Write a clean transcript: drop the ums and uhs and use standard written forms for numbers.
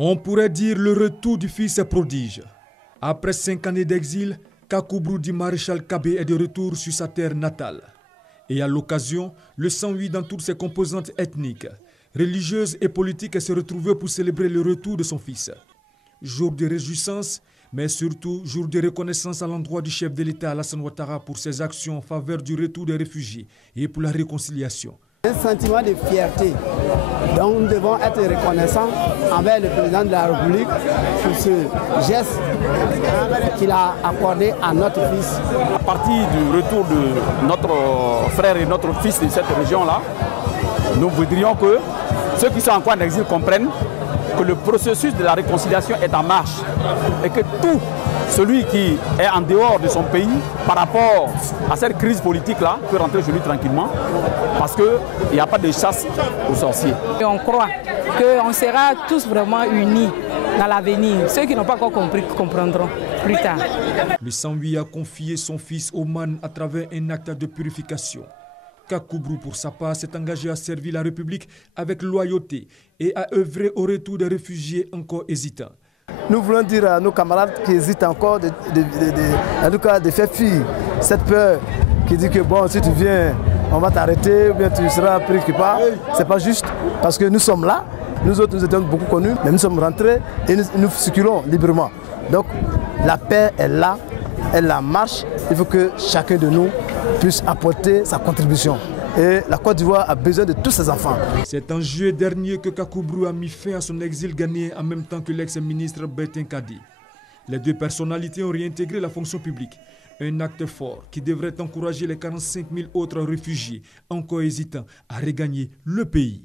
On pourrait dire le retour du fils prodige. Après 5 années d'exil, Kakoubrou dit maréchal Kabé est de retour sur sa terre natale. Et à l'occasion, le 108 dans toutes ses composantes ethniques, religieuses et politiques s'est retrouvé pour célébrer le retour de son fils. Jour de réjouissance, mais surtout jour de reconnaissance à l'endroit du chef de l'État Alassane Ouattara pour ses actions en faveur du retour des réfugiés et pour la réconciliation. Un sentiment de fierté. Donc nous devons être reconnaissants envers le président de la République pour ce geste qu'il a accordé à notre fils. À partir du retour de notre frère et notre fils de cette région-là, nous voudrions que ceux qui sont encore en exil comprennent que le processus de la réconciliation est en marche et que tout celui qui est en dehors de son pays par rapport à cette crise politique-là peut rentrer chez lui tranquillement parce qu'il n'y a pas de chasse aux sorciers. Et on croit qu'on sera tous vraiment unis dans l'avenir. Ceux qui n'ont pas encore compris comprendront plus tard. Le 108 a confié son fils Oman à travers un acte de purification. Kakoubrou, pour sa part, s'est engagé à servir la République avec loyauté et à œuvrer au retour des réfugiés encore hésitants. Nous voulons dire à nos camarades qui hésitent encore en tout cas de faire fi cette peur qui dit que bon, si tu viens, on va t'arrêter ou bien tu seras pris quelque part. Ce n'est pas juste parce que nous sommes là, nous autres nous étions beaucoup connus, mais nous sommes rentrés et nous circulons librement. Donc la paix est là, elle la marche, il faut que chacun de nous puisse apporter sa contribution. Et la Côte d'Ivoire a besoin de tous ses enfants. C'est en juillet dernier que Kakoubrou a mis fin à son exil ghanéen en même temps que l'ex-ministre Bertin Kadi. Les deux personnalités ont réintégré la fonction publique. Un acte fort qui devrait encourager les 45 000 autres réfugiés encore hésitants à regagner le pays.